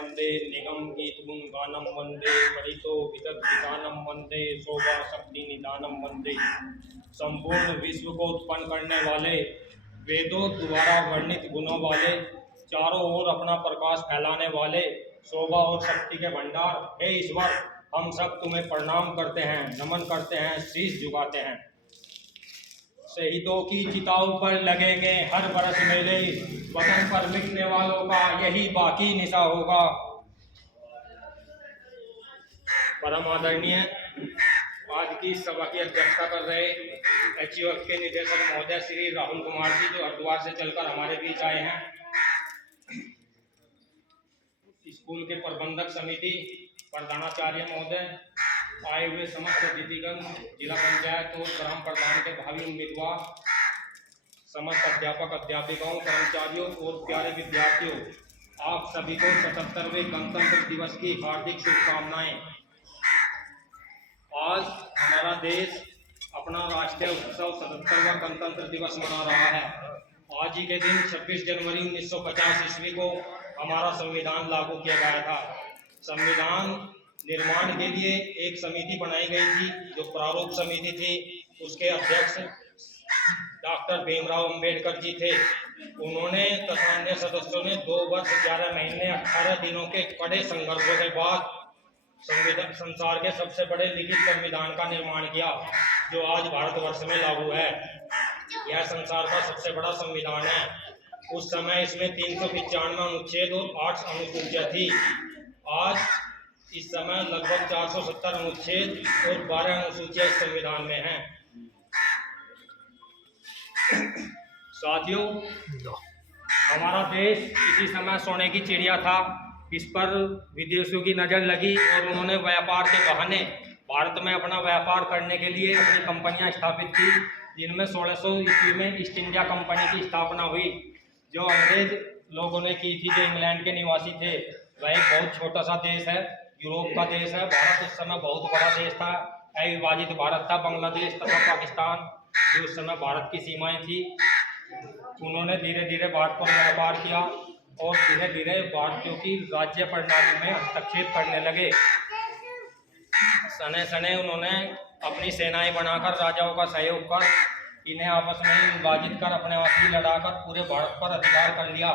वंदे निगम गीत गुण गानम वंदे परितो विदत विधानम वंदे शोभा शक्ति निदानम वंदे। संपूर्ण विश्व को उत्पन्न करने वाले, वेदों द्वारा वर्णित गुणों वाले, चारों ओर अपना प्रकाश फैलाने वाले, शोभा और शक्ति के भंडार, हे ईश्वर, हम सब तुम्हें प्रणाम करते हैं, नमन करते हैं, शीश झुकाते हैं। शहीदों की चिताओं पर लगेंगे हर बरस मेले, वतन पर मिटने वालों का यही बाकी निशा होगा। परम आदरणीय आज की सभा की अध्यक्षता कर रहे एचयूएफ के निदेशक महोदय श्री राहुल कुमार जी, जो हरिद्वार से चलकर हमारे बीच आए हैं। स्कूल के प्रबंधक समिति प्रधानाचार्य महोदय, आए हुए समस्त अतिथिगण, जिला पंचायत और ग्राम प्रधान के भावी उम्मीदवार, समस्त अध्यापक अध्यापिकाओं, कर्मचारियों और प्यारे विद्यार्थियों, आप सभी को 77वें गणतंत्र दिवस की हार्दिक शुभकामनाएं। आज हमारा देश अपना राष्ट्रीय उत्सव 77वां गणतंत्र दिवस मना रहा है। आज ही के दिन 26 जनवरी 1950 ईस्वी को हमारा संविधान लागू किया गया था। संविधान निर्माण के लिए एक समिति बनाई गई थी, जो प्रारूप समिति थी। उसके अध्यक्ष डॉक्टर भीमराव अंबेडकर जी थे। उन्होंने तथा अन्य सदस्यों ने 2 वर्ष 11 महीने 18 दिनों के कड़े संघर्षों के बाद संविधान, संसार के सबसे बड़े लिखित संविधान का निर्माण किया, जो आज भारतवर्ष में लागू है। यह संसार का सबसे बड़ा संविधान है। उस समय इसमें 395 अनुच्छेद और 8 अनुसूचियां थी। आज इस समय लगभग 470 अनुच्छेद और 12 अनुसूचियां इस संविधान में हैं। साथियों, हमारा देश किसी समय सोने की चिड़िया था। इस पर विदेशियों की नज़र लगी और उन्होंने व्यापार के बहाने भारत में अपना व्यापार करने के लिए अपनी कंपनियां स्थापित की, जिनमें 1600 ईस्वी में ईस्ट इंडिया कंपनी की स्थापना हुई, जो अंग्रेज लोगों ने की थी, जो इंग्लैंड के निवासी थे। वह एक बहुत छोटा सा देश है, यूरोप का देश है। भारत उस समय बहुत बड़ा देश था, अविभाजित भारत था। बांग्लादेश तथा पाकिस्तान जो उस समय भारत की सीमाएं थी। उन्होंने धीरे धीरे भारत पर व्यापार किया और धीरे धीरे भारतीयों की राज्य प्रणाली में हस्तक्षेप करने लगे। सने सने उन्होंने अपनी सेनाएं बनाकर, राजाओं का सहयोग कर, इन्हें आपस में ही विभाजित कर, अपने आप ही लड़ाकर पूरे भारत पर अधिकार कर लिया।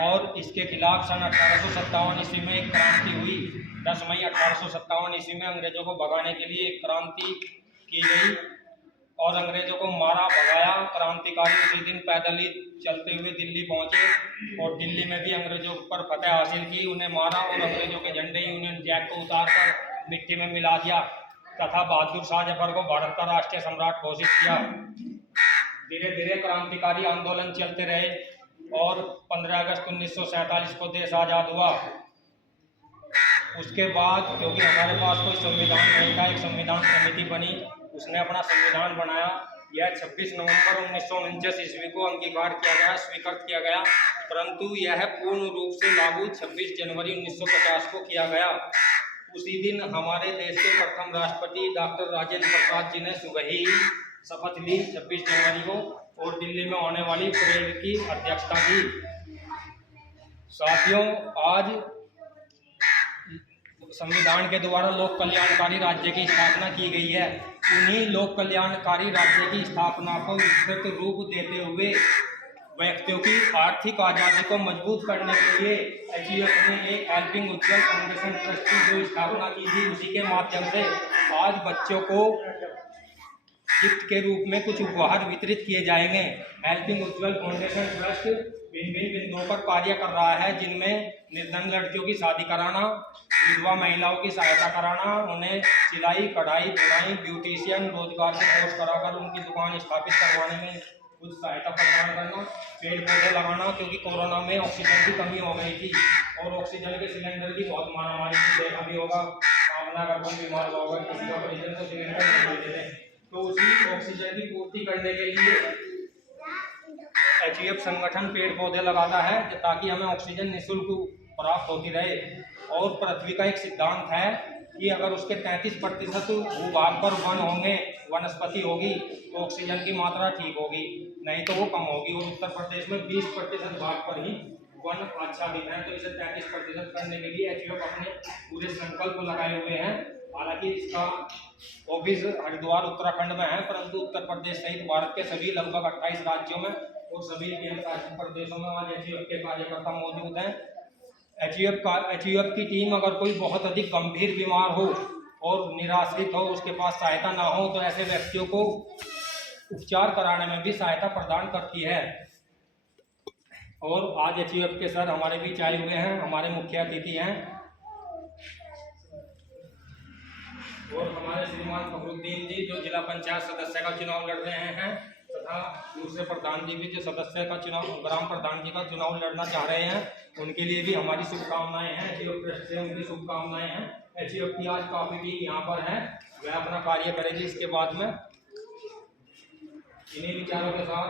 और इसके खिलाफ सन 1857 ईस्वी में एक क्रांति हुई। 10 मई 1857 ईस्वी में अंग्रेजों को भगाने के लिए एक क्रांति की गई और अंग्रेजों को मारा, भगाया। क्रांतिकारी उसी दिन पैदल ही चलते हुए दिल्ली पहुंचे और दिल्ली में भी अंग्रेजों पर फतेह हासिल की। उन्हें मारा और अंग्रेजों के झंडे यूनियन जैक को उतारकर मिट्टी में मिला दिया तथा बहादुर शाह जफर को भारत का राष्ट्रीय सम्राट घोषित किया। धीरे धीरे क्रांतिकारी आंदोलन चलते रहे और 15 अगस्त 1947 को देश आज़ाद हुआ। उसके बाद क्योंकि हमारे पास कोई संविधान नहीं था, एक संविधान समिति बनी, उसने अपना संविधान बनाया। यह 26 नवंबर 1949 ईस्वी को अंगीकार किया गया, स्वीकृत किया गया, परंतु यह पूर्ण रूप से लागू 26 जनवरी 1950 को किया गया। उसी दिन हमारे देश के प्रथम राष्ट्रपति डॉक्टर राजेंद्र प्रसाद जी ने सुबह ही शपथ ली 26 जनवरी को और दिल्ली में होने वाली परेड की अध्यक्षता की। साथियों, आज संविधान के द्वारा लोक कल्याणकारी राज्य की स्थापना की गई है। उन्हीं लोक कल्याणकारी राज्य की स्थापना को विस्तृत रूप देते हुए व्यक्तियों की आर्थिक आज़ादी को मजबूत करने के लिए एचयूएफ ने एक हेल्पिंग उज्ज्वल फाउंडेशन ट्रस्ट की जो स्थापना की थी, उसी के माध्यम से आज बच्चों को गिफ्ट के रूप में कुछ उपहार वितरित किए जाएंगे। हेल्पिंग उज्ज्वल फाउंडेशन ट्रस्ट भिन्न भिन्न बिंदुओं पर कार्य कर रहा है, जिनमें निर्धन लड़कियों की शादी कराना, विधवा महिलाओं की सहायता कराना, उन्हें सिलाई, कढ़ाई, बुनाई, ब्यूटिशियन, रोजगार के कोर्स कराकर उनकी दुकान स्थापित करवाने में कुछ सहायता प्रदान करना, पेड़ पौधे लगाना, क्योंकि कोरोना में ऑक्सीजन की कमी हो गई थी और ऑक्सीजन के सिलेंडर की बहुत मारामारी थी। देखा भी होगा, सामना अगर कोई बीमार हुआ होगा, किसी का परिजन को सिलेंडर नहीं मिलते थे, तो उसी ऑक्सीजन की पूर्ति करने के लिए एचयूएफ संगठन पेड़ पौधे लगाता है ताकि हमें ऑक्सीजन निःशुल्क प्राप्त होती रहे। और पृथ्वी का एक सिद्धांत है कि अगर उसके 33% भूभाग पर वन होंगे, वनस्पति होगी, तो ऑक्सीजन की मात्रा ठीक होगी, नहीं तो वो कम होगी। और उत्तर प्रदेश में 20% भाग पर ही वन आच्छादित हैं, तो इसे 33% करने के लिए एचयूएफ अपने पूरे संकल्प लगाए हुए हैं। हालांकि इसका ऑफिस हरिद्वार उत्तराखंड में है, परंतु उत्तर प्रदेश सहित भारत के सभी लगभग 28 राज्यों में और सभी केंद्र शासित प्रदेशों में आज एचयूएफ के कार्यकर्ता मौजूद हैं। एचयूएफ की टीम अगर कोई बहुत अधिक गंभीर बीमार हो और निराश्रित हो, उसके पास सहायता ना हो, तो ऐसे व्यक्तियों को उपचार कराने में भी सहायता प्रदान करती है। और आज एचयूएफ के सर हमारे बीच आए हुए हैं, हमारे मुख्य अतिथि हैं, और हमारे श्रीमान फखरुद्दीन जी जो जिला पंचायत सदस्य का चुनाव लड़ रहे हैं, तथा दूसरे प्रधान जी भी जो सदस्य का चुनाव, ग्राम प्रधान जी का चुनाव लड़ना चाह रहे हैं, उनके लिए भी हमारी शुभकामनाएं हैं। एचयूएफ ट्रस्ट से उनकी शुभकामनाएं हैं। एचयूएफ की आज काफी टीम यहाँ पर है, वह अपना कार्य करेगी। इसके बाद में इन्हीं विचारों के साथ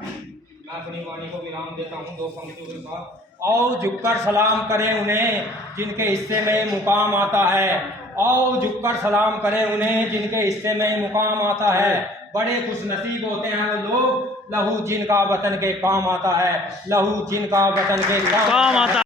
मैं अपनी वाणी को विराम देता हूँ 2 पंक्तियों के साथ। आओ झुककर सलाम करें उन्हें जिनके हिस्से में मुकाम आता है, आओ झुककर सलाम करें उन्हें जिनके हिस्से में मुकाम आता है। बड़े खुशनसीब होते हैं वो लोग, लहू जिनका वतन के काम आता है, लहू जिनका वतन के काम आता है।